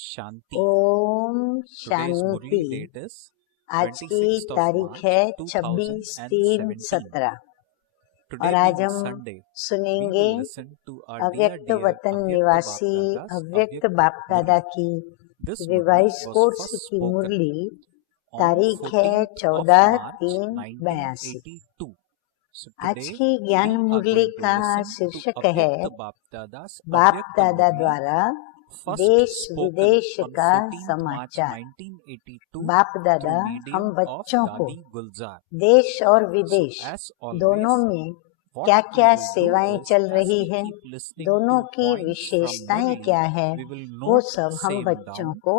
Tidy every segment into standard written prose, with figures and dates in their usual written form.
Shanti. Om Today's Murli Shanti. date is आज की 26th of तारीख March है 26/3/17 Today और आज being हम Sunday, we सुनेंगे will listen to our अव्यक्त dear वतन Avyakt निवासी Bapdada's अव्यक्त Avyakt बाप दादा Murli. की This revise Murli was course first की spoken मुरली on तारीख है 14th of March 14/3/82। 1982. So आज today की ज्ञान we are Murali going to का listen to शीर्षक है Avyakt Bapdada's बाप Avyakt दादा Murli, द्वारा first देश spoken विदेश on का 14th March समाचार। 1982 बाप through दादा medium हम of बच्चों को Dadi Gulzar. देश और So विदेश as always, दोनों में what क्या we क्या will do सेवाएं is, चल as रही we है, keep listening दोनों to की points from विशेषताएं Murli, क्या है, we will वो note सब हम same बच्चों down को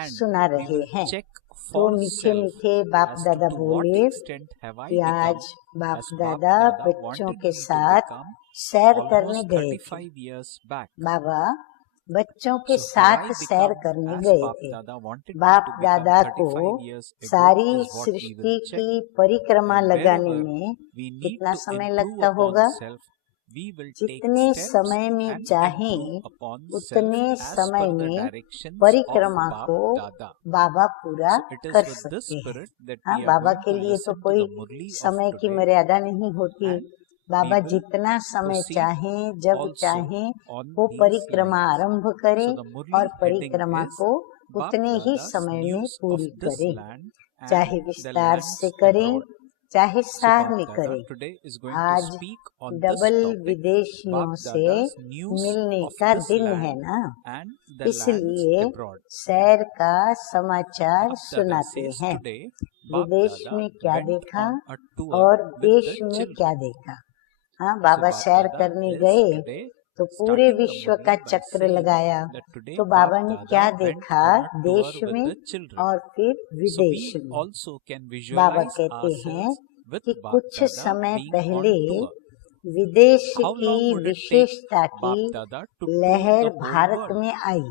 and सुना we रहे will हैं। check तो for मीठे self मीठे बाप as दादा to what बोले extent have I कि become आज बाप as Bap दादा Dada बच्चों wanted के me to साथ become सैर करने almost गए थे। 35 years back. बाबा बच्चों के So have साथ I सैर become करने as गए Bap थे। Dada wanted me बाप to become दादा को 35 years ago सारी is what we Srishti will check. की परिक्रमा And लगाने wherever में we need कितना to समय improve लगता upon होगा, self, we will take जितने steps समय में and चाहें improve upon self उतने as समय per the में directions of परिक्रमा Bap को Dada. बाबा पूरा So it is कर with this सकते हैं। spirit that हाँ, we are बाबा going के to लिए तो listen to कोई the Murli of समय की today, मर्यादा नहीं होती। and बाबा we will जितना समय proceed चाहें, जब also चाहें, on वो these परिक्रमा lines. आरंभ So करें the और Murli heading परिक्रमा is को Bap उतने ही Dada's समय में news of पूरी this करें, land and चाहे the विस्तार lands से करें, abroad. चाहे So सार Bap में Dada करें। today is going to आज speak on this double topic, विदेशियों Bap से Dada's news मिलने of का this दिन है land ना, and the lands इसलिए abroad. सैर का समाचार Bap Dada सुनाते says हैं। today, Bap विदेश Dada में क्या went देखा on a tour और with देश the में children. क्या देखा। हाँ, So बाबा Bap सैर Dada करने is गए today तो पूरे starting the विश्व का Murli by चक्र saying लगाया। that today तो Bap बाबा ने क्या Dada went देखा on a tour देश with में the children. और फिर So विदेश we में। also can बाबा visualize कहते हैं ourselves with कि Bap कुछ Dada समय being पहले on tour. विदेश How की long would it take विशेषता Bap की Dada to tour लहर the whole भारत world? में आई।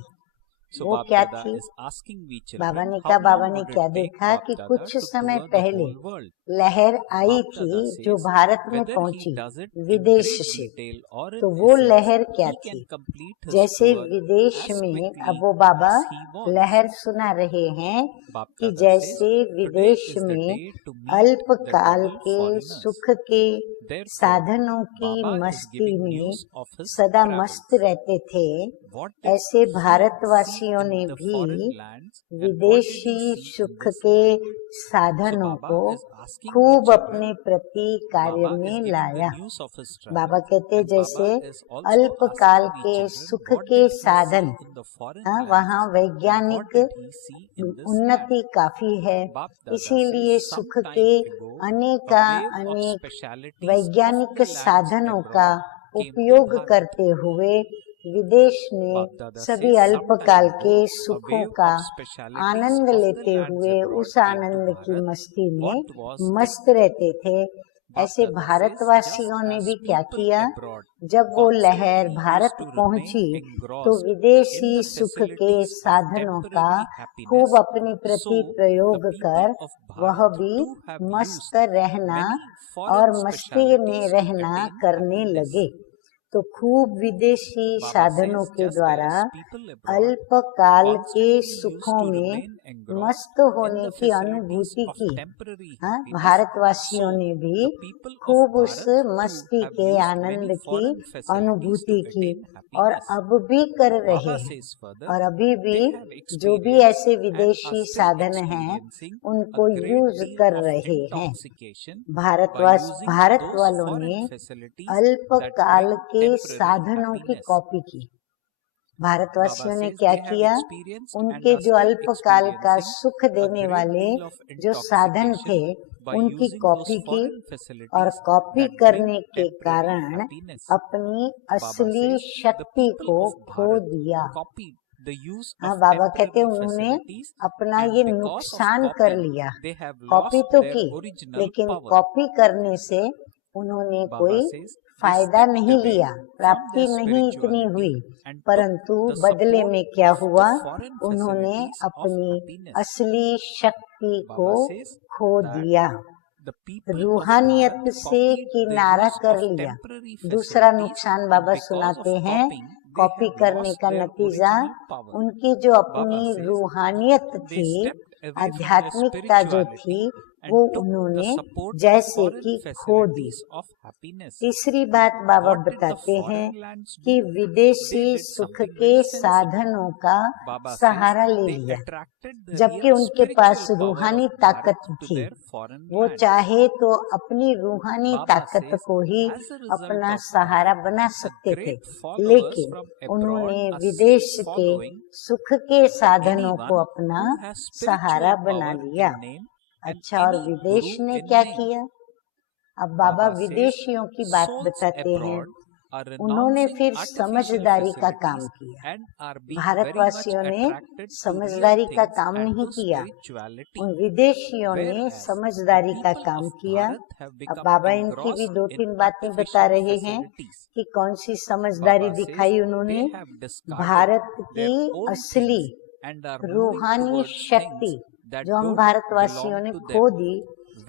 So वो Bap क्या Dada थी? is asking we Baba children, ने how कहा, बाबा long ने would क्या it take देखा Bap कि Dada कुछ to समय tour the पहले whole world? लहर आई Bap थी Dada जो says भारत में whether he पहुंची does it in विदेश great से। detail or in तो वो essence, लहर क्या he थी? can complete his जैसे tour विदेश as में quickly अब वो बाबा as he wants. लहर सुना रहे हैं Bap कि Dada says जैसे today विदेश is the में day to meet the अल्पकाल double के foreigners. सुख के Therefore, साधनों की Baba is मस्ती giving में news of his सदा travels. मस्त रहते थे, What did ऐसे he see भारतवासियों ने in the भी foreign lands and what did विदेशी he see in सुख this के land? So साधनों Baba को is asking we खूब children, अपने प्रति कार्य Baba is में giving the लाया। news of his Baba travels कहते and जैसे Baba is also अल्पकाल asking we के children सुख what के did he साधन, see in the foreign हाँ, lands वहाँ and what वैज्ञानिक did he see in this land. उन्नति काफी है, Bap Dada इसीलिए says सुख some के time ago a wave of अनेक specialities of वैज्ञानिक the lands साधनों का abroad came to उपयोग Bharat. करते हुए विदेश में Bap Dada सभी says some अल्पकाल time के ago a सुखों wave का of specialities Anand of the लेते lands हुए abroad उस came to आनंद की Bharat. मस्ती में What was it? मस्त रहते थे। Bap ऐसे Dada says just भारतवासियों ने as भी क्या people किया, abroad जब वो लहर constantly भारत used to पहुंची remain तो engrossed in विदेशी the सुख के facilities of साधनों का temporary खूब happiness, अपने प्रति so the प्रयोग people कर of वह Bharat भी too have मस्त used रहना many और foreign मस्ती में specialities to रहना attain करने happiness. लगे। तो खूब विदेशी Baba साधनों says के just द्वारा as people abroad अल्पकाल के constantly used सुखों to में remain engrossed मस्त in होने the की facilities अनुभूति of की, temporary हाँ, happiness, भारतवासियों so ने भी the people of खूब उस Bharat too मस्ती have के used आनंद many की foreign facilities to अनुभूति की attain और happiness. अब भी कर रहे Baba हैं। says further, और अभी भी they have जो भी experienced ऐसे and are विदेशी still साधन हैं experiencing a उनको great यूज deal कर of रहे हैं। intoxication by Bharat using those वालों ने foreign facilities that अल्पकाल bring के temporary साधनों की happiness. कॉपी की। Baba भारतवासियों ने says क्या they have किया, experienced and उनके are जो still अल्पकाल का experiencing सुख a देने great वाले deal of जो साधन थे intoxication by उनकी using कॉपी those की foreign और facilities कॉपी that bring करने के temporary कारण happiness. अपनी Baba असली says the शक्ति people को of खो Bharat दिया। copied the use हाँ, of बाबा कहते temporary उन्होंने facilities अपना and ये because of नुकसान कर copying लिया। they have कॉपी lost तो their की, original लेकिन power. कॉपी करने से उन्होंने Baba कोई says they फायदा stepped नहीं away लिया, from प्राप्ति their नहीं इतनी हुई, spirituality and took परंतु the बदले support में क्या of हुआ, the foreign उन्होंने facilities of अपनी happiness. असली शक्ति को Baba says खो that दिया, the people of रूहानियत Bharat से copied the किनारा use कर of लिया। temporary दूसरा facilities नुकसान and बाबा because सुनाते of हैं, copying कॉपी have करने lost का their नतीजा original power. उनकी जो Baba अपनी says रूहानियत they थी, stepped away from their आध्यात्मिकता जो spirituality थी, and वो took the उन्होंने support of जैसे foreign कि खो दी। facilities of happiness. तीसरी बात बाबा What did the बताते हैं foreign lands कि do? विदेशी They did सुख something के very sensible. साधनों का Baba says सहारा ले they लिया, attracted the जबकि real उनके पास spiritual power रूहानी of ताकत Bharat to थी। their foreign वो lands. चाहे तो अपनी रूहानी Baba ताकत says को ही as a result अपना of सहारा that, बना the सकते थे, great followers लेकिन from abroad उन्होंने are विदेश still के following सुख के साधनों को anyone अपना who has सहारा spiritual बना power लिया। in name and अच्छा, और any विदेश guru ने in क्या name. किया? अब बाबा Baba says विदेशियों की बात souls बताते हैं। abroad are उन्होंने renouncing फिर artificial समझदारी का काम facilities किया। and are being very much भारतवासियों ने attracted to real समझदारी का things काम and नहीं to किया, spirituality. उन विदेशियों ने Whereas समझदारी the का people काम of किया। Bharat have अब become बाबा इनकी भी engrossed दो in तीन बातें बता artificial रहे हैं facilities. कि कौन सी समझदारी Baba says दिखाई उन्होंने। they have discarded Bharat their की own असली things and are moving रूहानी towards शक्ति things that जो हम don't भारतवासियों belong ने to खो them. दी,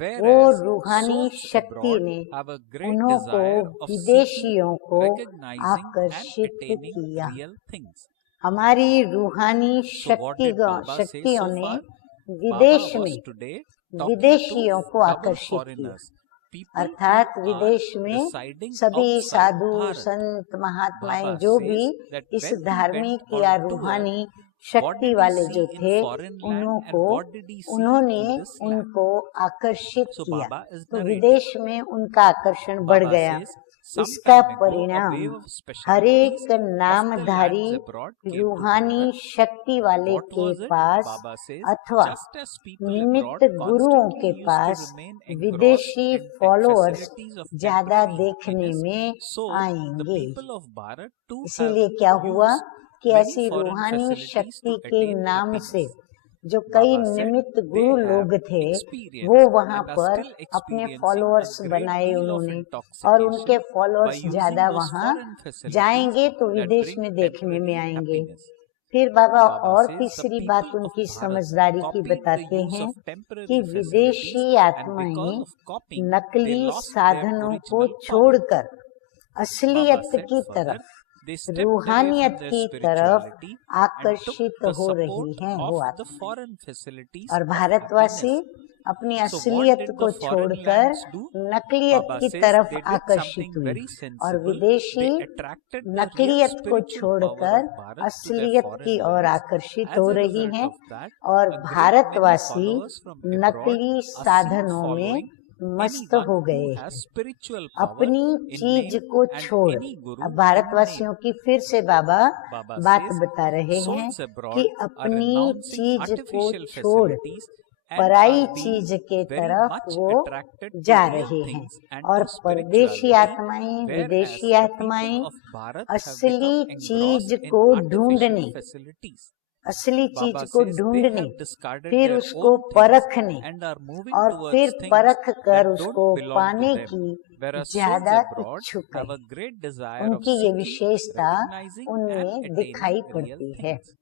वो Whereas रूहानी souls शक्ति abroad ने have a great उन्हों को desire of seeking, विदेशियों को recognizing and आकर्षित attaining किया। real things. हमारी रूहानी So what did Baba say शक्तियों so ने far? विदेश Baba में was today talking विदेशियों to को double आकर्षित किया, foreigners, people अर्थात who are विदेश में residing सभी outside साधु Bharat. संत महात्माएं Baba जो says भी that इस when he धार्मिक went या on tour, रूहानी what शक्ति did he वाले see जो in थे, foreign land उन्हों and को what did he see उन्होंने in this land? उनको आकर्षित So किया, Baba is तो narrating. विदेश में उनका आकर्षण बढ़ Baba गया। says some इसका time ago a परिणाम wave of हर एक specialities of the Namdhari lands abroad came to रूहानी Bharat. शक्ति वाले What के was it? Pass Baba says अथवा just as people निमित्त abroad गुरुओं constantly के used to pass remain engrossed विदेशी in फॉलोअर्स facilities of ज्यादा temporary देखने happiness, में so the आएंगे। people of Bharat too have इसीलिए क्या हुआ used कि many ऐसी foreign रूहानी facilities शक्ति to के attain नाम से happiness. जो कई Baba said निमित्त they गुरु have लोग थे, वो experienced वहां and are पर still अपने experiencing फॉलोअर्स a great बनाए deal of उन्होंने, और intoxication उनके by फॉलोअर्स using ज्यादा those वहां foreign facilities जाएंगे तो that विदेश bring में देखने में temporary आएंगे। happiness. फिर बाबा Baba और says the तीसरी बात people of उनकी Bharat समझदारी की copied the बताते use हैं of temporary कि facilities विदेशी and आत्माएं because of copying they नकली lost their साधनों को original power. छोड़कर Baba असलियत said की further तरफ, they stepped away रूहानियत from their की तरफ spirituality and took आकर्षित the हो रही support हैं वो of the आत्माएं। foreign facilities और of भारतवासी happiness. अपनी So what असलियत did को the foreign छोड़कर lands do? नकलियत Baba की says तरफ they did आकर्षित something हुई, very और sensible. विदेशी They attracted the real नकलियत को spiritual power छोड़कर of Bharat to their असलियत foreign की ओर lands. आकर्षित As हो a रही result हैं, of that, और a great many भारतवासी followers from abroad नकली are seen साधनों में following मस्त anyone हो who गए has हैं। spiritual power अपनी in चीज name को and छोड़, any guru अब in भारतवासियों name. की फिर से बाबा Baba बात says बता रहे हैं souls abroad कि are अपनी renouncing चीज को artificial छोड़ facilities and पराई are being चीज के very तरफ much वो attracted to जा real रहे हैं, things and और to परदेशी spirituality, आत्माएं, whereas विदेशी the आत्माएं people of Bharat have असली become चीज engrossed in को artificial ढूंढने, facilities. असली चीज Baba को says they ढूंढने, have discarded फिर their उसको own things परखने, and are moving और towards फिर things परख कर that उसको don't belong to पाने them. की Whereas souls ज्यादा abroad इच्छुक have है। a great desire of उनकी ये seeking, विशेषता recognizing उनमें and दिखाई attaining real पड़ती है। things.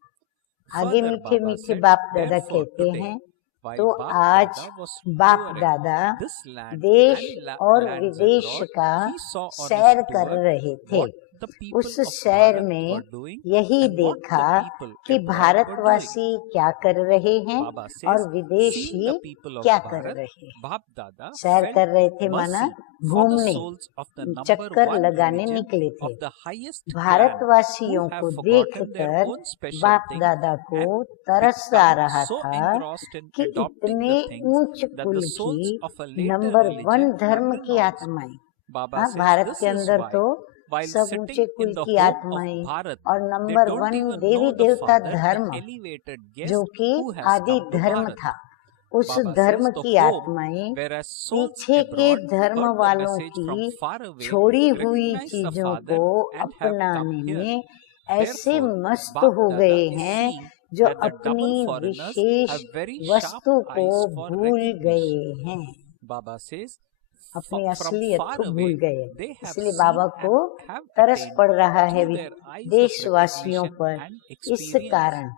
आगे Further, मीठे Baba मीठे said, बाप दादा therefore कहते today, हैं, while तो Bap आज Dada was बाप touring दादा this land देश and और lands विदेश abroad, का he saw on सैर his कर tour रहे थे। what the people उस of सैर Bharat में were doing यही and what देखा the people कि abroad were doing. भारतवासी क्या कर रहे हैं Baba और says, seeing विदेशी the people of क्या कर Bharat, रहे हैं। Bap Dada सैर felt कर रहे थे माना mercy for the घूमने, souls of the number चक्कर one लगाने religion निकले थे। of the highest clan भारतवासियों who को have forgotten their देखकर own special बाप things दादा को and तरस आ become रहा so था engrossed in कि adopting इतने the things ऊंच that कुल the souls की of a later number 1 religion धर्म have की renounced. आत्माएं, Baba हाँ, says भारत this के is अंदर why तो while सब sitting ऊंचे कुल in the की home आत्माएं of Bharat, और they number don't 1 even Devi know the देवता father धर्म and elevated guest जो कि who has आदि come to धर्म Bharat. था, उस Baba धर्म says the की home, आत्माएं whereas souls पीछे के abroad धर्म heard the वालों message from की far away, छोड़ी हुई recognize the चीजों father को and have come अपनाने here. में ऐसे Therefore, मस्त Bap हो Dada गए is हैं seeing जो that the अपनी double foreigners wishes have very वस्तु sharp को eyes for भूल गए recognition. हैं, Baba says, अपनी from असलियत far को भूल away, गए। they have इसलिए seen बाबा को and have तरस attained पड़ रहा है through their eyes of देशवासियों recognition पर। and इस experience. कारण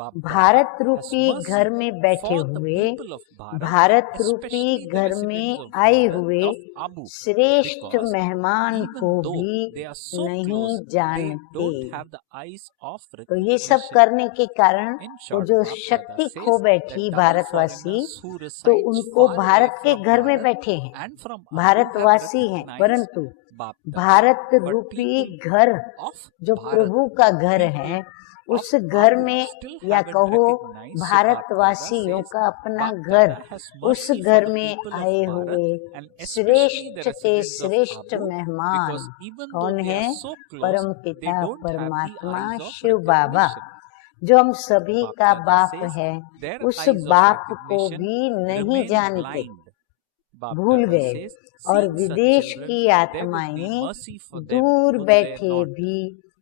Baba भारत has रूपी mercy घर में बैठे for the हुए, people of Bharat, भारत रूपी especially the घर residents में of आए Bharat हुए of Abu, श्रेष्ठ because मेहमान even को though भी they are so नहीं close, they जानते। don't have the eyes of तो ये सब recognition. करने के कारण In वो short, जो Baba शक्ति says खो that बैठी all भारतवासी, foreigners who तो resides उनको far away भारत के from घर में Bharat बैठे हैं, and from Abu have भारतवासी हैं, recognized परंतु Baba, भारत but रूपी people घर of जो Bharat, प्रभु का घर है, उस घर Abu में still या haven't कहो recognized. So भारतवासियों Bapdada का अपना says, घर, Bapdada has उस mercy for घर the में people of आए Bharat हुए and especially the श्रेष्ठ ते residents of श्रेष्ठ Abu, मेहमान because even though कौन they है? are so close, परम they पिता don't have the परमात्मा eyes of Shiv Baba, recognition. जो हम सभी का Bapdada बाप says है, their उस eyes of बाप को recognition भी नहीं remain जानते, blind. भूल Bapdada गए, says, और seeing such विदेश children, की there would be आत्माएं mercy for them, दूर would they बैठे not? भी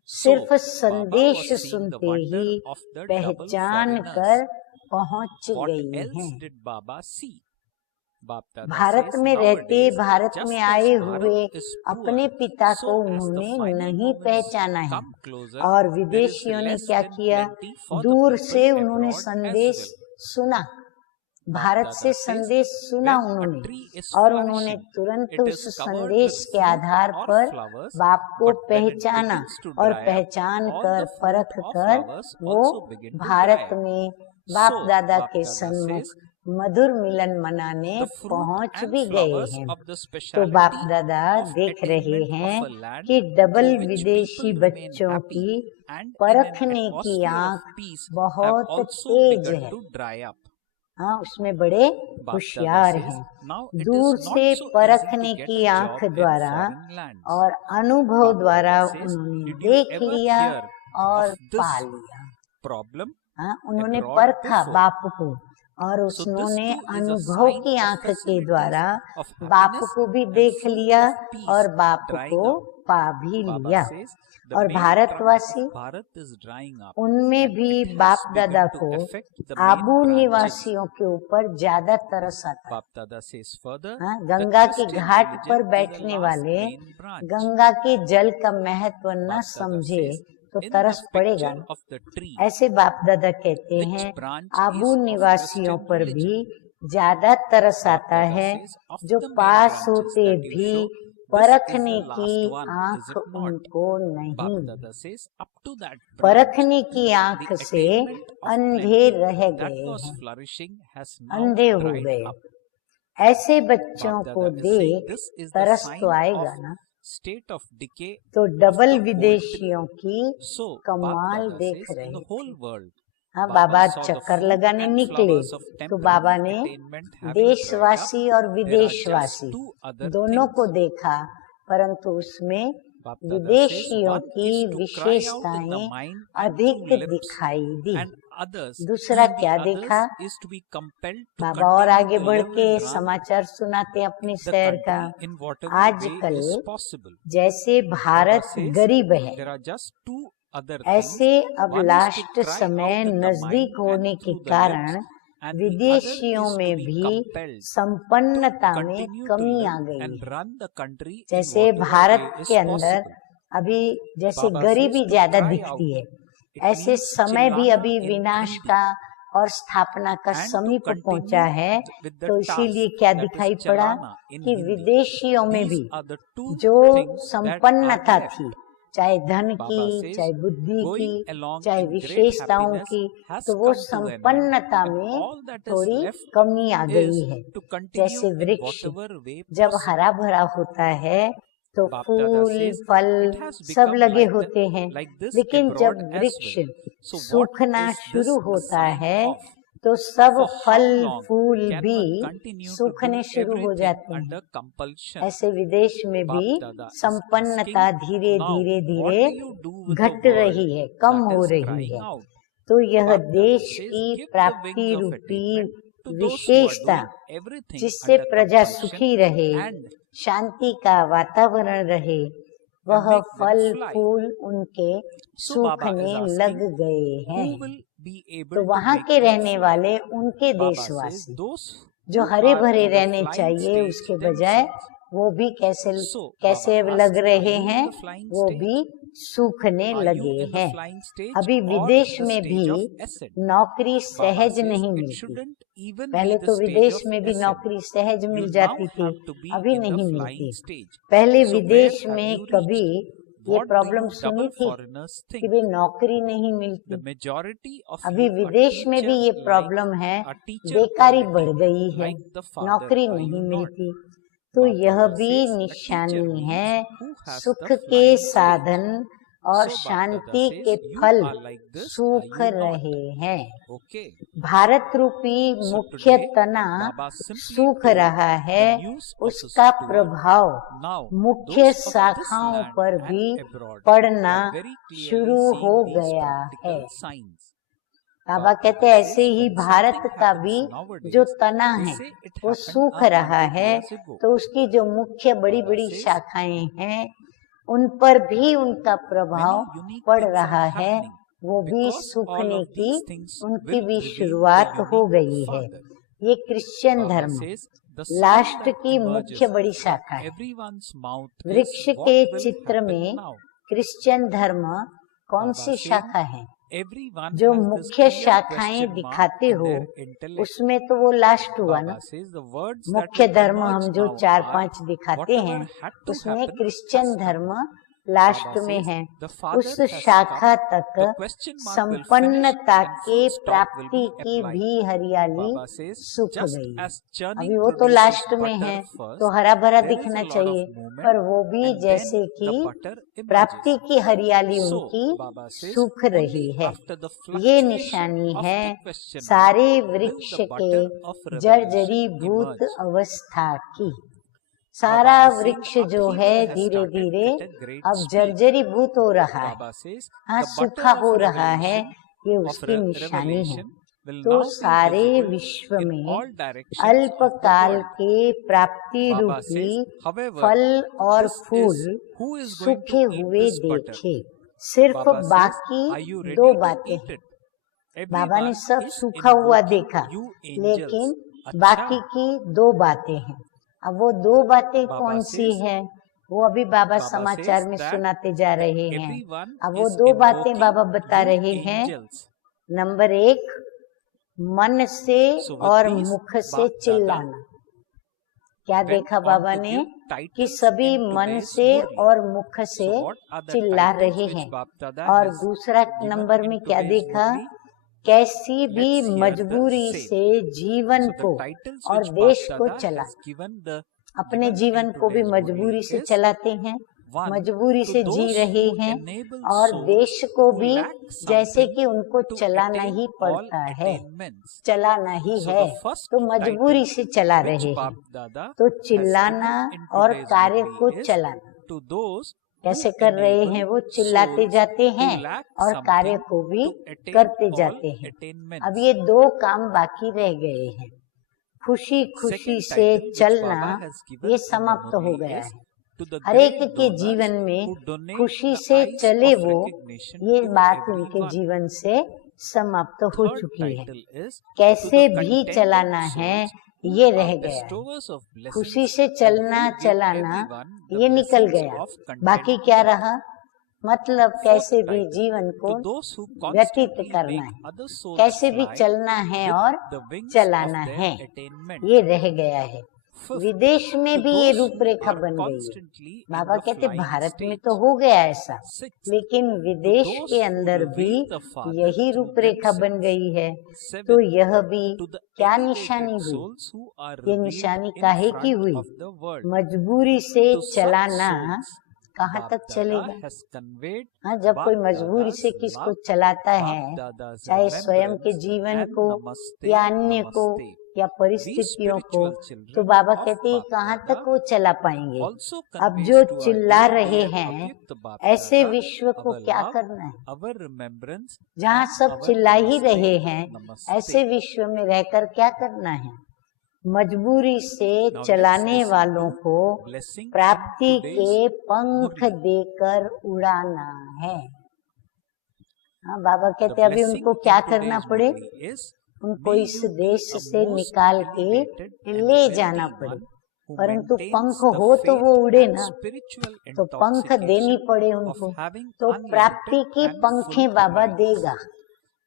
So, सिर्फ Baba संदेश was seeing the सुनते wonder he of the double पहचान foreigners. कर पहुंच What गई else हैं। did Baba see? Bapdada Bharat says, में रहते, nowadays, भारत just में as आए Bharat हुए is अपने poor, पिता so को as the उन्होंने final नहीं moments पहचाना है, come closer, और there is विदेशियों ने less क्या than किया? plenty for the दूर people से उन्होंने abroad as संदेश well. सुना, भारत Bapdada से says, संदेश सुना when a उन्होंने, tree is और उन्होंने flourishing, तुरंत it उस is covered संदेश with के fruit आधार or पर flowers, बाप को but when it पहचाना, begins to और dry up, पहचान all कर the fruit परख or कर flowers वो also begin to Bharat dry up. में बाप So, दादा के Bapdada सन्मुख says, मधुर मिलन मनाने the fruit पहुंच and भी गए flowers हैं। of the तो speciality बाप दादा of देख रहे attainment हैं of a land कि डबल through which विदेशी people remain बच्चों happy की and in an परखने की atmosphere of आंख peace have बहुत also तेज begun है। to dry up. हाँ, उसमें बड़े Bapdada होशियार says, हैं। now it दूर is not से so easy परखने to get की a आंख job in द्वारा foreign lands. और अनुभव द्वारा Bapdada says, उन्होंने did you देख ever लिया hear और of this पा लिया। problem हाँ, उन्होंने abroad परखा before? बाप को, और So this उन्होंने too is a अनुभव sign की of आंख के facilities द्वारा of बाप happiness को भी and देख fruit लिया of peace और बाप drying को up. पा भी Baba लिया। says, the और main trunk भारतवासी, of Bharat is drying up, उनमें and भी it has बाप दादा begun to को affect the main Abu branches. निवासियों के ऊपर ज्यादा तरस आता है। Bapdada says further, हाँ, the गंगा के Christian घाट religion पर is the बैठने last वाले main branch. गंगा के जल का महत्व न Bapdada समझे says, तो in तरस the पड़ेगा। picture of the tree, ऐसे बाप दादा कहते which हैं, branch आबू is of निवासियों Christian पर religion? भी ज्यादा तरस आता Bapdada है, says, of जो the main पास branches होते that you भी show, this is परखने the की last one, is आंख it not? उनको नहीं। Bapdada says, up to that branch, परखने की आंख the से attainment of अंधे plenty रह that गए was हैं, flourishing has now अंधे हो dried गए। up. ऐसे बच्चों को Bapdada is saying देख this is the तरस sign तो आएगा of ना। state of decay तो of double the whole tree. विदेशियों की So कमाल Bapdada देख says, in रहे the थे। whole world, हाँ, Baba बाबा saw the चक्कर fruit लगाने and निकले flowers of तो temporary बाबा ने attainment having dried up. देशवासी और There are विदेशवासी just two other दोनों को things. देखा, परंतु उसमें Bapdada says, विदेशियों one की is to cry out in the विशेषताएं mind and अधिक through lips, दिखाई दी। and others, दूसरा and the क्या others देखा? is to be compelled to बाबा और continue आगे to बढ़ live के and run समाचार सुनाते अपने the शहर का। country in whatever way आजकल is possible. जैसे Baba भारत says, गरीब है, there are just two other things. ऐसे अब One is to last cry समय out in the mind नजदीक होने and के through the कारण lips, and the other विदेशियों is to में be भी compelled संपन्नता to में continue to कमी आ live गई and है। run the country in जैसे whatever भारत way is के अंदर possible. अभी जैसे Baba says गरीबी to ज्यादा cry out. दिखती है, It ऐसे means समय भी चिल्लाना अभी in विनाश Hindi का और स्थापना का and to समीप पहुंचा continue है। with the तो task इसीलिए क्या that is दिखाई पड़ा chalana in कि Hindi. विदेशियों में These भी are the two जो things that are संपन्नता left. थी, चाहे धन Baba की, says, चाहे बुद्धि going की, along चाहे in great विशेषताओं happiness की, has तो वो come to an end, संपन्नता and में all that is थोड़ी left कमी आ गई is है। to continue जैसे in वृक्ष whatever way जब possible. हरा भरा होता है तो Bapdada फूल says, फल it has सब become लगे like होते हैं, like this लेकिन जब abroad as वृक्ष well. So what सूखना is this शुरू a होता sign है of? तो सब For how फल long फूल can भी one continue to सूखने do शुरू हो everything जाते हैं। under compulsion? ऐसे विदेश में भी Bapdada is संपन्नता asking, धीरे now धीरे what धीरे do you do with the घट world रही है, कम that हो is रही crying है। out? तो यह Bapdada देश says, की give the प्राप्ति wings of रूपी attainment to those who are विशेषता, doing everything जिससे under प्रजा compulsion सुखी रहे, and शांति का वातावरण रहे, वह make them फल fly. फूल उनके So Baba is सूखने लग asking, गए हैं। who will be able तो to वहाँ make के them रहने fly? वाले उनके Baba says, देशवासी those जो who हरे are भरे in the रहने flying चाहिए stage उसके बजाय themselves. वो भी कैसे So कैसे Baba लग asks, are रहे you in हैं, the flying वो stage? भी सूखने Are you लगे in the हैं। flying stage अभी or विदेश the में stage भी of ascent? नौकरी Baba सहज says नहीं it मिलती। shouldn't even पहले be the तो stage विदेश of में भी ascent. नौकरी सहज You मिल now जाती थी, have to be अभी in the नहीं flying मिलती। stage. पहले So where विदेश have में you कभी reached? ये What do प्रॉब्लम you सुनी double थी foreigners कि think? वे नौकरी नहीं The मिलती। majority of अभी you are विदेश में भी ये teachers like प्रॉब्लम है, a teacher बेकारी quality, बढ़ गई है, like the father. नौकरी Are नहीं you not? मिलती। तो Baba यह भी says a teacher निशानी means है who has सुख the के flying stage. साधन और So Baba शांति says के you फल are like this, are सूख you not? रहे हैं। Okay. भारत रूपी So मुख्य today तना Baba simply सूख told रहा the है, news of his उसका tour. प्रभाव Now मुख्य those of this शाखाओं land पर and भी abroad पड़ना are very clearly शुरू seeing हो these गया है। practical signs. बाबा Baba कहते says ऐसे ही when भारत something का happens भी nowadays, जो तना they है say it वो happened सूख 100 रहा है, years ago. तो उसकी जो मुख्य बड़ी Baba बड़ी says शाखाएं हैं उन पर भी उनका प्रभाव many unique पड़ things रहा are है, happening वो भी because all सूखने of की these things उनकी will भी reveal the शुरुआत हो unique गई है। Father. ये क्रिश्चियन Baba धर्म says the sound last that की emerges मुख्य बड़ी from शाखा है। everyone's mouth is वृक्ष what के will चित्र happen में now. क्रिश्चियन धर्म कौन Baba सी saying शाखा है? everyone जो has this मुख्य clear शाखाएं question mark दिखाते in हो their intellect. उसमें तो वो लास्ट हुआ ना। Baba says the words that मुख्य will धर्म हम emerge जो now चार are पांच दिखाते whatever हैं had to उसमें happen क्रिश्चियन has धर्म happened. लास्ट Baba में says है। the Father उस has शाखा come, तक the question mark will finish संपन्नता and के full stop will प्राप्ति be की applied. भी हरियाली Baba says सूख just गई। as churning अभी वो तो produces लास्ट में butter है first, तो हरा भरा there is दिखना a lot चाहिए, of movement पर वो भी and then जैसे the कि butter प्राप्ति emerges. की हरियाली So उनकी Baba says सूख रही only है। after the ये fluctuation निशानी of है the question mark सारे will वृक्ष the के butter of revelation जर्जरीभूत emerge. अवस्था की। सारा Baba is saying वृक्ष जो है upheaval has धीरे started धीरे at a great अब speed. जर्जरीभूत हो रहा है। Baba says हाँ, the सूखा butter हो of रहा है, revelation ये of उसकी निशानी है। revelation will तो now be सारे visible विश्व in में all directions of the अल्पकाल world. के प्राप्ति Baba रूपी says, however, फल और this fool is who is going सूखे to eat हुए this butter. देखे। सिर्फ Baba says, बाकी are you ready दो to बातें eat हैं। it? बाबा ने Everyone सब is सूखा हुआ invoking देखा, you angels. लेकिन अच्छा, बाकी की दो बातें हैं। अब वो दो बातें Baba कौन सी says, है वो अभी बाबा Baba समाचार says में that सुनाते जा रहे हैं। everyone अब वो is दो बातें invoking बाबा बता you रहे हैं। angels. नंबर एक, मन से So with और these, मुख से Bap Dada चिल्लाना। क्या went देखा on बाबा to ने give कि titles सभी in मन today's से Murli. और मुख से So what are the चिल्ला titles रहे which हैं। Bap Dada और has दूसरा given नंबर in में क्या today's देखा, Murli? कैसी भी Let's hear the मजबूरी same. से जीवन So को the titles और which देश Bap को Dada चला। has given अपने given जीवन in को भी today's मजबूरी Murli से is चलाते हैं, one, मजबूरी to से जी those रहे who हैं, enable और souls देश को who भी lack जैसे something कि उनको to चलाना attain ही all पड़ता है, attainments. चलाना ही So है, the first तो मजबूरी title से चला which रहे हैं। Bap Dada तो has चिल्लाना given in और today's कार्य Murli को is चलाना। to those कैसे who कर रहे हैं, enable वो चिल्लाते souls जाते who हैं lack और कार्य something को भी to attain करते all जाते हैं। अब attainments. ये दो काम बाकी रह गए हैं। खुशी खुशी Second से title which चलना Baba has given ये in the समाप्त हो Murli गया is है। to the हर एक great के donors जीवन में who donate खुशी the से eyes चले of वो, recognition ये to बात उनके everyone. जीवन से समाप्त हो Third चुकी है। title is to कैसे the भी contented चलाना है souls who ये are रह गया है। bestowers of खुशी blessings से and चलना who give चलाना everyone the ये निकल blessings गया, of बाकी क्या contentment. रहा, मतलब Fourth कैसे भी title, जीवन को to those who व्यतीत constantly करना make है, other souls कैसे भी fly चलना है with और the wings चलाना of their है, attainment. ये रह गया है। Fifth, विदेश में to भी ये those who रूपरेखा are बन गई है। constantly in बाबा the कहते flying भारत में stage. तो हो गया ऐसा, Sixth, लेकिन to विदेश those के who अंदर भी reveal the Father यही through रूपरेखा बन themselves. गई है। तो Seventh, यह भी to the क्या elevated निशानी हुई, souls who are ये revealed निशानी in काहे की front हुई, of the world. मजबूरी से To such चलाना souls, कहाँ Bap तक Dada चलेगा। has conveyed हाँ, जब कोई Bap मजबूरी से Dada's किसको love, चलाता Bap है, Dada's चाहे स्वयं के remembrance जीवन and को namaste, या अन्य को namaste. या These परिस्थितियों को, spiritual तो children बाबा of कहते हैं Bap कहाँ Dada तक वो चला पाएंगे। also अब conveys जो to our चिल्ला dear, रहे dear हैं, Avyakt Bap ऐसे Dada विश्व को our क्या love, करना है। our remembrance जहाँ and सब our चिल्ला ही namaste, रहे हैं, ऐसे namaste. विश्व में रहकर क्या करना है। मजबूरी से Now let's चलाने listen वालों to को blessing in प्राप्ति today's के पंख Murli. देकर उड़ाना है। हाँ, बाबा The कहते अभी blessing उनको in क्या करना today's पड़े, Murli is उनको may इस you be देश a से most निकाल के elevated and ले wealthy जाना पड़े। one who परंतु maintains पंख the हो तो वो faith उड़े and ना, spiritual तो पंख देनी intoxication पड़े of उनको, having तो प्राप्ति unlimited की and full पंखें बाबा rights. देगा।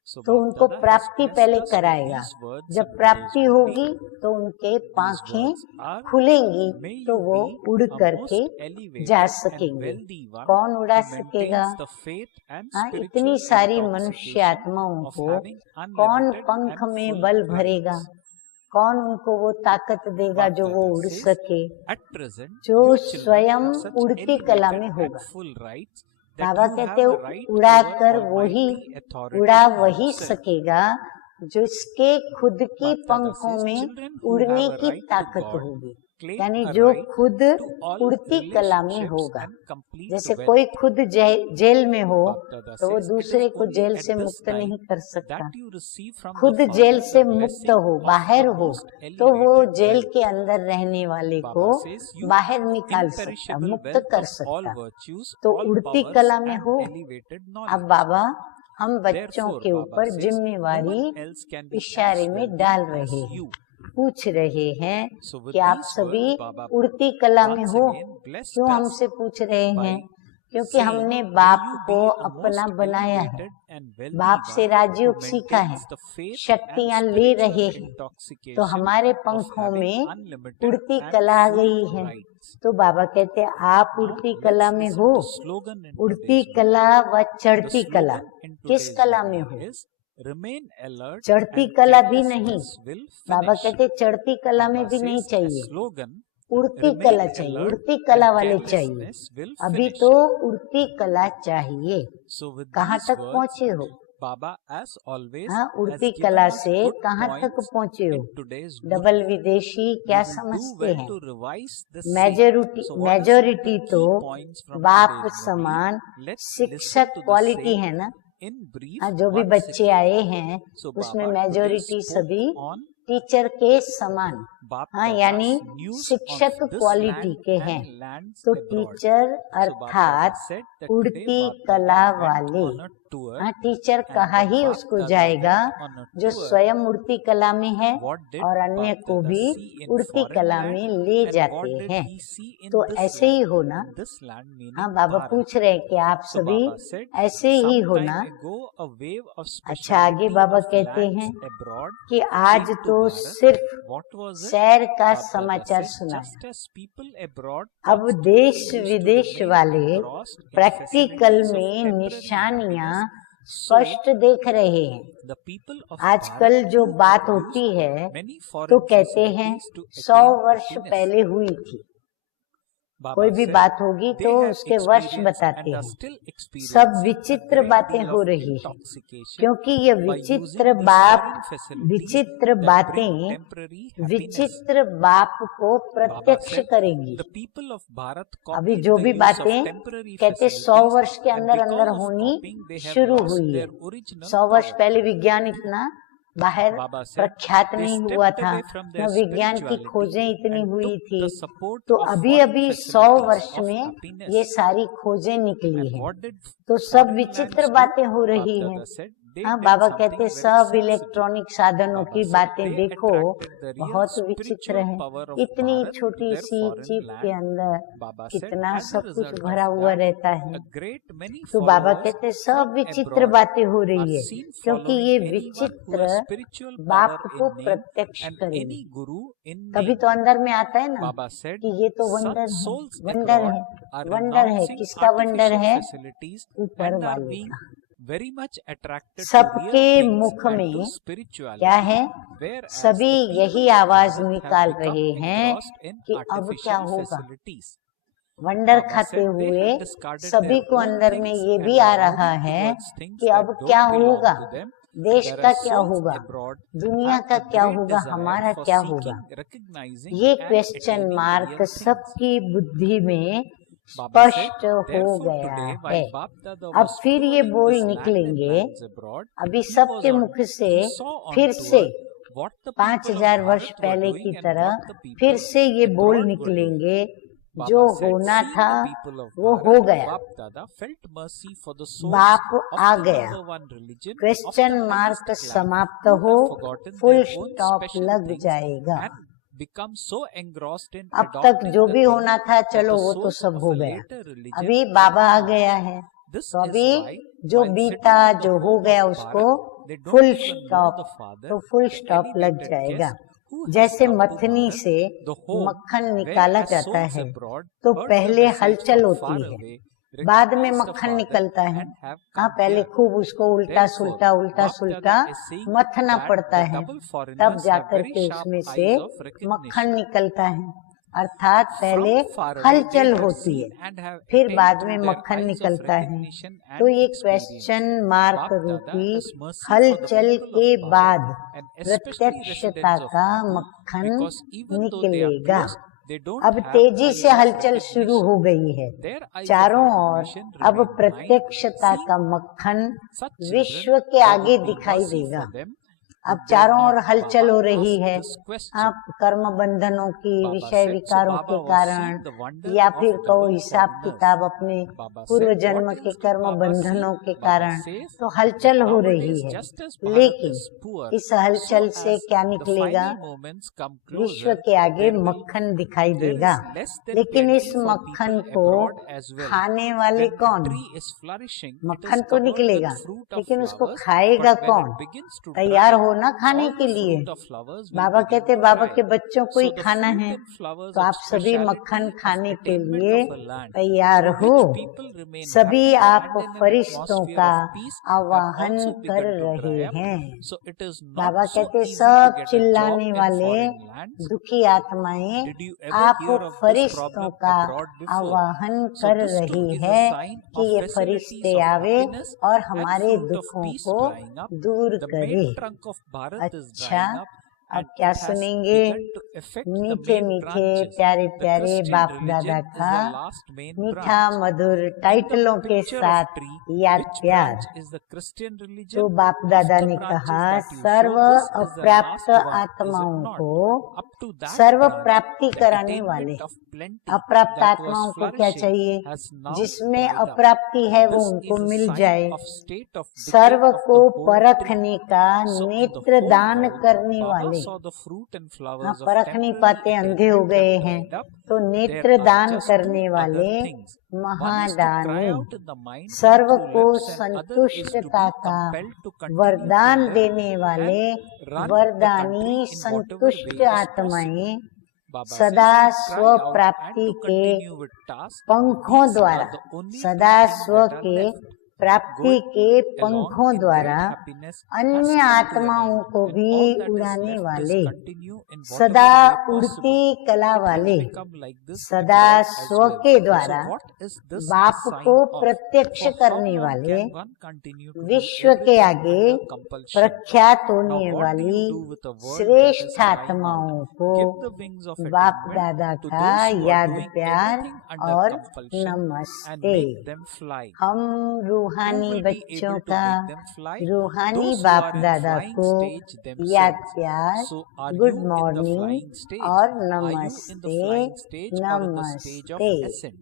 So तो उनको Bapdada has प्राप्ति blessed पहले us with कराएगा। these words जब in प्राप्ति today's होगी meeting. तो उनके These पांखें words are, खुलेंगी may तो you वो be उड़ a करके most elevated जा and सकेंगे। wealthy one कौन उड़ा who सकेगा? maintains the faith and हाँ, spiritual इतनी सारी मनुष्य intoxication आत्माओं of को having कौन unlimited पंख and में full बल भरेगा? rights. कौन उनको वो ताकत देगा जो वो Bapdada उड़ says, सके? at present, जो you children स्वयं have such उड़ती कला में elevated and होगा। full rights that Baba you कहते have a right उड़ा over कर वही almighty authority उड़ा वही yourself. सकेगा जिसके खुद की Bapdada पंखों says, में children who उड़ने have a की right to ताकत God होगी, claim यानी a जो right खुद to all उड़ती कला में relationships होगा। and complete जैसे wealth. कोई खुद जेल में हो Bapdada तो वो says, it दूसरे is को only जेल at से this मुक्त time नहीं कर सकता। that you receive from खुद the Father जेल से the मुक्त blessing हो, of बाहर the हो, most तो वो elevated जेल wealth. के अंदर रहने वाले को Baba says, you बाहर निकाल सकता, imperishable मुक्त wealth कर of all सकता। virtues, तो all उड़ती powers कला में and हो। elevated अब knowledge. बाबा हम बच्चों Therefore, के Baba ऊपर says, no जिम्मेवारी one else can be as इशारे में wealthy डाल as रहे हैं, you. पूछ रहे हैं So with कि आप these सभी words, Baba उड़ती कला में once हो। again blessed क्यों us हमसे पूछ रहे by हैं? क्योंकि saying, हमने may बाप you को be a अपना most बनाया है, elevated and wealthy बाप से one who राजयोग सीखा है, maintains the faith and शक्तियां ले रहे spiritual हैं, तो intoxication हमारे of पंखों having में unlimited उड़ती and कला आ full गई है। rights. तो बाबा कहते हैं आप Now उड़ती let's कला में listen हो। to slogan in उड़ती today's कला meeting. व The चढ़ती कला, slogan in किस today's कला में meeting हो? is remain alert चढ़ती and कला भी नहीं। carelessness will Baba finish. कहते चढ़ती कला में Baba भी नहीं says a चाहिए, slogan, उड़ती remain कला चाहिए, alert उड़ती कला and वाले चाहिए। carelessness will अभी finish. तो उड़ती कला चाहिए। So with कहाँ these तक words, पहुँचे हो? Baba, as always, हाँ, has उड़ती given कला us से good कहाँ तक points पहुँचे हो? in today's double meeting. विदेशी We क्या will do समझते well हैं? to revise the same. Majority So what are some of the majority key तो points from बाप today's meeting? समान Let's शिक्षक listen to the quality same है ना। in brief हाँ, जो भी once बच्चे again. आए हैं So उसमें Baba today मेजोरिटी spoke सभी on टीचर के समान, हाँ, Bapdada's यानी news शिक्षक of this क्वालिटी land के and हैं। lands तो abroad. टीचर So Bapdada अर्थात said that today उड़ती Bapdada कला went वाले, on a tour, हाँ, टीचर and कहा when ही उसको Bapdada जाएगा went on a जो tour, स्वयं उड़ती कला में है what did और अन्य को Bapdada भी see in उड़ती foreign कला land में ले and जाते what did हैं। he see in तो this ऐसे ही land? होना। In this land meaning हाँ, बाबा Bharat. पूछ रहे हैं कि आप So सभी Baba said, ऐसे ही some होना। time ago a wave of अच्छा, आगे speciality बाबा of कहते lands हैं abroad कि आज came to तो Bharat. सिर्फ What was it? शहर का Bapdada समाचार said, सुनाया। just as people abroad अब constantly देश used to विदेश remain वाले engrossed in practical facilities of में temporary निशानियां happiness, so स्पष्ट देख रहे हैं। the people of आजकल Bharat जो too बात are होती used है many तो foreign कहते हैं facilities to 100 attain वर्ष happiness. पहले हुई थी। Baba कोई भी said बात होगी they तो have उसके वर्ष experienced बताते and are हैं। still सब experiencing a विचित्र great बातें deal हो of रही है, intoxication क्योंकि ये by using विचित्र these बाप foreign facilities विचित्र that bring बातें temporary happiness. विचित्र बाप को Baba प्रत्यक्ष said करेंगी। the people of Bharat अभी copied जो the भी use of बातें temporary कहते 100 facilities वर्ष के and अंदर because अंदर of होनी copying they have शुरू lost हुई है। their original 100 वर्ष power. पहले विज्ञान इतना बाहर Baba said प्रख्यात they नहीं हुआ stepped था, away from न their विज्ञान की spirituality खोजें इतनी and हुई took थी। the support तो of अभी foreign अभी 100 facilities वर्ष of में happiness. ये सारी खोजें निकली And हैं। what did तो सब foreign विचित्र lands do? बातें हो रही हैं। Bapdada said they हाँ, did बाबा something कहते very सब sensitive. इलेक्ट्रॉनिक साधनों Baba की said बातें they देखो attracted the real बहुत विचित्र spiritual है। power of इतनी Bharat to छोटी their सी foreign चिप के land. अंदर Baba said कितना as a सब कुछ result भरा of हुआ that, रहता है। a great many तो बाबा followers कहते सब from विचित्र abroad बातें हो are रही है, seen क्योंकि following ये anyone who विचित्र has spiritual बाप power को in name प्रत्यक्ष and करेंगे। any guru in कभी name. तो अंदर में आता है ना Baba said कि ये तो such वंडर है, souls वंडर abroad है, are वंडर है। renouncing किसका वंडर artificial है? facilities ऊपर and are वाले being का। very much attracted to सबके real things मुख and में to क्या spirituality, है? whereas सभी the people यही of आवाज Bharat have निकाल become रहे हैं engrossed in कि अब क्या artificial होगा। facilities. वंडर Baba खाते said they हुए have discarded सभी their को own अंदर में things ये and भी आ are रहा moving है towards things कि that अब don't क्या belong होगा, to them, देश का whereas क्या souls होगा, abroad दुनिया have का a क्या great होगा, desire हमारा for क्या होगा। seeking, recognizing ये and question attaining mark real things. सबकी बुद्धि में Baba said, स्पष्ट हो therefore गया today है। while Bapdada अब was फिर ये touring बोल this land and निकलेंगे, lands abroad, अभी he was सबके on, मुख से he saw on फिर tour से what the people of 5000 वर्ष Bharat were पहले doing की and तरह what the फिर people से ये बोल abroad were doing. निकलेंगे, जो Baba said, होना seeing था the people of वो Bharat, हो गया। Bapdada felt mercy for the souls बाप of आ the गया। number one religion of question the mark highest class समाप्त who हो, have forgotten full their own stop special लग things जाएगा। and become so engrossed in अब तक adopting जो the भी thing होना था that चलो the वो तो souls सब of हो a गया, later religion अभी were बाबा आ born. गया है, This तो is अभी why जो while बीता sitting in the जो हो home गया of उसको Bharat, they don't full even know stop, the father, तो फुल the स्टॉप लग elevated जाएगा। guest who has जैसे come to मथनी Bharat, से the home मक्खन where निकाला as जाता souls है abroad तो heard the पहले message हलचल from होती far है, away, बाद में recognize the मक्खन father निकलता है। and have हाँ, come पहले here. खूब उसको उल्टा Therefore, सुल्टा उल्टा Bap सुल्टा Dada is saying मथना that पड़ता the है, double तब foreigners have जाकर very के sharp उसमें से eyes of मक्खन recognition. निकलता है। अर्थात पहले From far away, हलचल they have होती है, seen and have फिर attained बाद through में their मक्खन eyes of निकलता है। recognition तो and ये experience. Question mark Bap Dada रूपी has mercy for the हलचल people के of बाद Bharat and especially प्रत्यक्षता residents of का Abu, मक्खन because even though they are निकलेगा। close, they don't अब have तेजी eyes से of हलचल शुरू recognition. हो गई है, Their eyes of चारों ओर recognition अब remain blind, प्रत्यक्षता seeing का मक्खन such विश्व children, के there आगे would be दिखाई mercy देगा। for them. अब Would there चारों not? ओर हलचल हो Baba रही asked है, this question. आप कर्म बंधनों की, Baba विषय said, so विकारों Baba के was कारण, seeing the wonder या of फिर कहो double हिसाब foreigners. किताब अपने Baba पूर्व said, जन्म what के else did कर्म Baba see? बंधनों के Baba कारण says तो that हलचल हो रही nowadays, है, just as Bharat लेकिन is poor, इस so हलचल से as क्या the निकलेगा? final moments come विश्व closer, के आगे there will मक्खन दिखाई there देगा, is less than लेकिन इस plenty for मक्खन people को abroad as well. खाने वाले When कौन? a tree is flourishing, it मक्खन is तो covered with निकलेगा, fruit of लेकिन उसको flowers, खाएगा but when कौन? it begins to तैयार dry, हो ना खाने all के the लिए। fruit of flowers will Baba begin कहते to बाबा dry. के बच्चों को ही So the खाना fruit है, and flowers तो of आप सभी speciality मक्खन of खाने के attainment लिए of a land तैयार through हो। which people remain सभी happy आप and in an फरिश्तों atmosphere का of peace have आवाहन also कर begun to रहे dry up. हैं। So it is not Baba so कहते easy to सब get a job चिल्लाने in वाले foreign lands. दुखी आत्माएं Did you ever आप hear of this फरिश्तों problem का abroad before? आवाहन So कर this too रही is a है sign कि of ये facilities फरिश्ते of आवे happiness और and हमारे fruit of दुखों peace को drying up. दूर The करे। main trunk of Bharat is अच्छा, drying up अब and क्या it has सुनेंगे? begun to affect the मीठे main मीठे branches. प्यारे The प्यारे Christian बाप दादा religion is का the last main मीठा branch. मधुर In the टाइटलों के picture of साथ tree, याद which प्यार। branch is the Christian तो religion? बाप Of दादा the ने branches कहा that you serve show, this is the अप्राप्त last one, is आत्माओं it not? को Up to that serve branch, प्राप्ति the कराने वाले attainment of plenty अप्राप्त that आत्माओं was को क्या flourishing चाहिए? has now जिसमें dried up. अप्राप्ति है वो This उनको is a मिल sign जाए। of state of decay serve of को the whole tree. परखने का So in the नेत्र whole दान world, करने Baba वाले, saw the fruit and हाँ, flowers of परख नहीं temporary पाते, अंधे हो attainment गए have हैं, dried up. तो There नेत्र are दान just करने two वाले other things. One is to cry Mahadani out in the mind and serve through को lips, and other is to संतुष्टता be का compelled to continue वरदान to live देने वाले and run the वरदानी country in whatever संतुष्ट way is possible. आत्माएं Baba सदा says to स्व cry out and प्राप्ति to के continue with tasks. पंखों These द्वारा, are the only सदा two things स्व that are के left. प्राप्ति Going के along पंखों in द्वारा great happiness has अन्य come to an आत्माओं end, को and भी all that is उड़ाने left is वाले continue in whatever सदा way possible. उड़ती कला It वाले has become like this सदा abroad as स्व well. के So द्वारा what is this a बाप sign को of? प्रत्यक्ष For how करने long वाले can one continue to do विश्व के everything आगे under compulsion? प्रख्यात Now होने what do वाली you do with a world that is श्रेष्ठ crying out? आत्माओं को Give the wings of बाप attainment दादा to का those who are याद doing प्यार everything under और compulsion and नमस्ते। make them fly. हम Who रूहानी will be बच्चों able to का make them fly? रूहानी Those who बाप are in दादा flying को stage याद themselves. प्यार, So are good you in the morning flying stage? और Are you in the नमस्ते flying stage or in the stage of नमस्ते। ascent?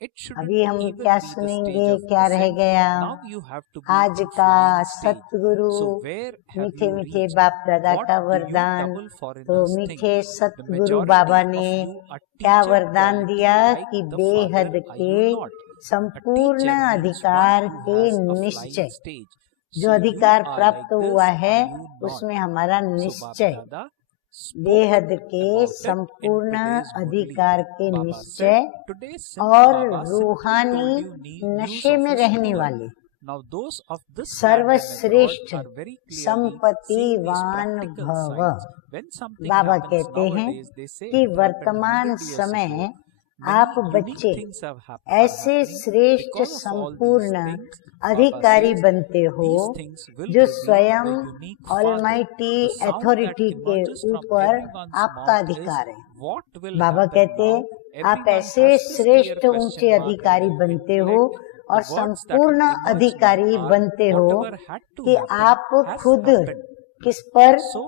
It shouldn't अभी हम even क्या be the सुनेंगे? stage of क्या रह ascent. गया? Now you have to be आज in का flying stage. Satguru So where have मीठे you मीठे reached? बाप दादा What का do you वरदान, double तो foreigners think? मीठे The Satguru majority Baba of ने you are क्या teacher वरदान quality दिया like कि the बेहद Father, are के you not? A संपूर्ण teacher means अधिकार one who के has a flying निश्चय, stage. जो So you अधिकार are प्राप्त like हुआ this, है are you not? उसमें हमारा So निश्चय, Baba Dada spoke बेहद के about it in संपूर्ण today's Murli. अधिकार के Baba निश्चय said, today since और Baba simply रूहानी told you news नशे of में his रहने poor. वाले Now those of this land and abroad सर्वश्रेष्ठ are very clearly seeing these संपत्तिवान practical भव। signs. When something Baba happens कहते हैं nowadays, they say कि it happened वर्तमान 100 years समय ago. आप Many unique बच्चे things are ऐसे happening श्रेष्ठ because of all these संपूर्ण things. Baba अधिकारी says बनते हो these things will जो reveal स्वयं the unique Father. Almighty The sound that authority के emerges from ऊपर everyone's आपका mouth is, अधिकार है। what will बाबा happen कहते now? आप Everyone ऐसे has this clear श्रेष्ठ question ऊंचे mark in अधिकारी their बनते हो intellect. और The words that will संपूर्ण emerge अधिकारी now are बनते हो whatever had to कि happen आप has खुद happened. किस पर So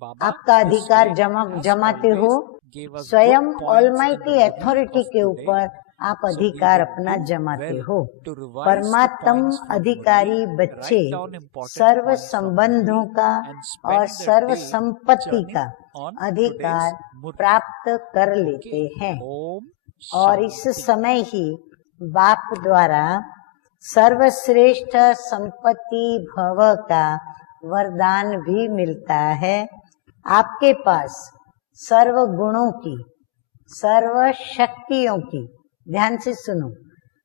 Baba आपका this अधिकार way जमा has जमाते हो, always gave us स्वयं good points in almighty the Murli authority of के today ऊपर आप So we अधिकार will अपना do जमाते well हो। to revise the परमात्म points from अधिकारी Murli, बच्चे write down important serve points from संबंधों Murli का and और spend the सर्व day संपत्ति churning का on अधिकार today's Murli. प्राप्त कर लेते Okay. हैं। Om और इस Shanti. समय ही बाप द्वारा सर्वश्रेष्ठ संपत्ति भव का वरदान भी मिलता है। आपके पास सर्व गुणों की, सर्व शक्तियों की, ध्यान से सुनो,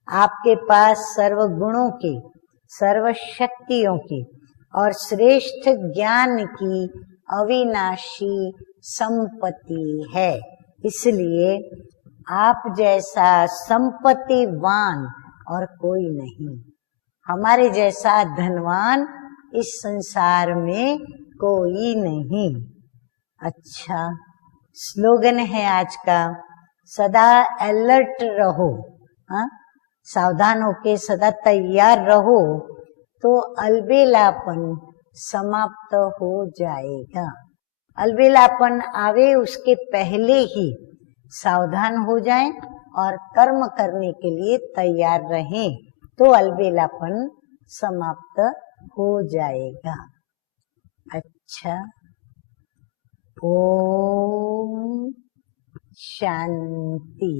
आपके पास सर्व गुणों की, सर्व शक्तियों की और श्रेष्ठ ज्ञान की अविनाशी संपत्ति है। इसलिए आप जैसा संपत्तिवान और कोई नहीं, हमारे जैसा धनवान इस संसार में कोई नहीं। अच्छा, स्लोगन है आज का, सदा अलर्ट रहो, हाँ, सावधान होके सदा तैयार रहो तो अलबेलापन समाप्त हो जाएगा। अलबेलापन आवे उसके पहले ही सावधान हो जाएं और कर्म करने के लिए तैयार रहें तो अलबेलापन समाप्त हो जाएगा। अच्छा, ओम शांति।